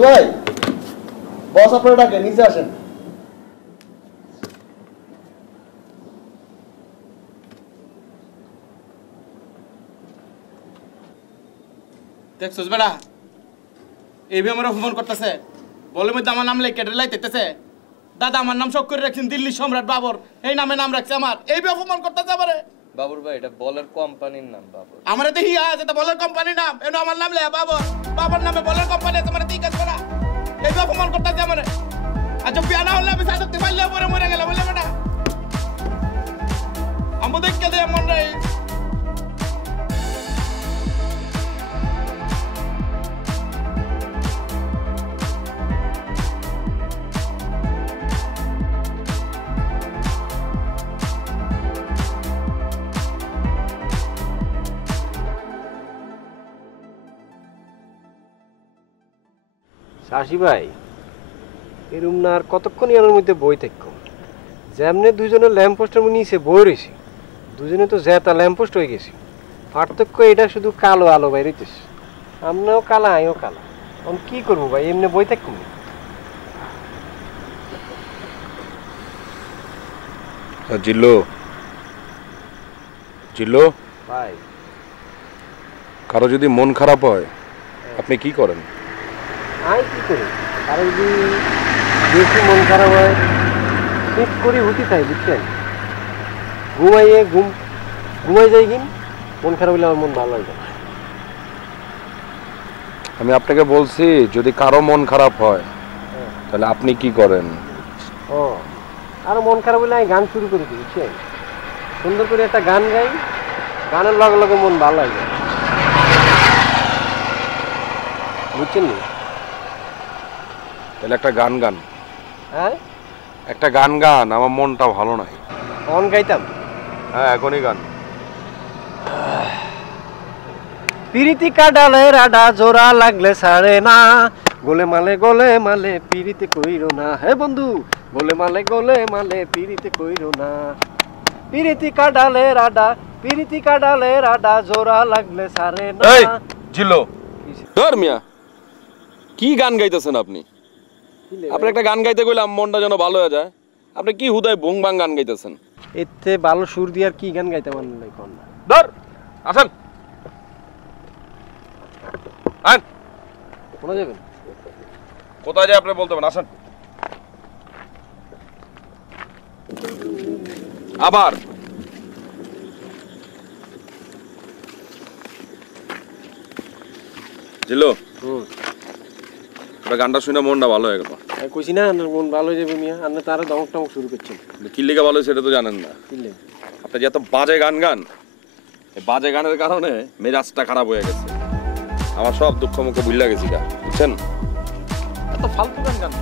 জিল্লু ভাই বস আপনারা ডাকে নিচে আসেন। দেখছস বেড়া এই আমার অপমান করতেছে বলে মধ্যে আমার নাম লেখে লাইতেছে দাদা আমার নাম শখ করে রাখছেন দিল্লি সম্রাট বাবর এই নামে নাম রাখছে আমার এই অপমান করতেছে আমারে বাবুর ভাই এটা বলের কোম্পানির নাম বাবুর আমার তো হিয়া আছে এটা বলের কোম্পানির নাম এনো আমার নাম লে বাবর বাবার নামে বলের কোম্পানি আছে মানে ঠিক আছে না এই অপমান করতেছে আমারে আচ্ছা বিয়া না হলে আমি সাথে পাইলে পরে মরে গেল বলে বেটা আমি দেখকে দে মন রে শাশি ভাই এরম না আর কতক্ষণ এর মধ্যে বই থাকবো যেমনে দুজনের ল্যাম্প পোস্টের নিচে বই রয়েছি দুজনে তো জেতা ল্যাম্প পোস্ট হয়ে গেছি পার্থক্য এটা শুধু কালো আলো বাইরেতেছে আমরাও কালা আমিও কালা আমি কি করবো ভাই এমনি বই থাকবো জিল্লু জিল্লু ভাই কারো যদি মন খারাপ হয় আপনি কি করেন? আমি কি করি কারো যদি বেশি মন খারাপ হয় ঠিক করে উঠি তাই বুঝছেন ঘুমাই যাই কিন মন খারাপ হলে আমার মন ভালো হয়ে যায়। আমি আপনাকে বলছি যদি কারো মন খারাপ হয় তাহলে আপনি কি করেন? ও আরো মন খারাপ হলে আমি গান শুরু করে দিই বুঝছেন সুন্দর করে একটা গান গাই গানের লগে লগে মন ভালো হয়ে যায় বুঝছেন নি? তাহলে একটা গান গান হ্যাঁ একটা গান গান আমার মনটা ভালো নাই। অন গাইতাম হ্যাঁ এখনই গান। পিরিতি কাটালে রাডা জোড়া লাগলে ছাড়ে না গোলে মালে পিরিতি কইরো না হে বন্ধু গোলে মালে পিরিতি কইরো না পিরিতি কাটালে রাডা জোড়া লাগলে ছাড়ে না। এই জিল্লু ধর মিয়া কি গান গাইতেছেন আপনি? আপনি একটা গান গাইতে গেলে আমার মনটা যেন ভালো হয়ে যায় আপনি কি হুদায় ভুং ভাং গান গাইতেছেন? এতে ভালো সুর দিয়ে আর কি গান গাইতে পারেন না কোন না ধর আসেন আন কোথায় যাবেন? কোথায় যায় আপনি বলতে পারেন আসেন। আবার জিল্লু গানটা শুনে মনটা ভালো হয়ে গেল। কইছি না মন ভালো হয়ে যাবে মিয়া আপনি তারা দমক টমক শুরু করছেন কি লেগে ভালো সেটা তো জানেন না। আপনি যে এত বাজে গান গান এই বাজে গানের কারণে মেজাজটা খারাপ হয়ে গেছে আমার সব দুঃখ মুখ ভুলে গেছি গা বুঝছেন এত ফালতু গান গান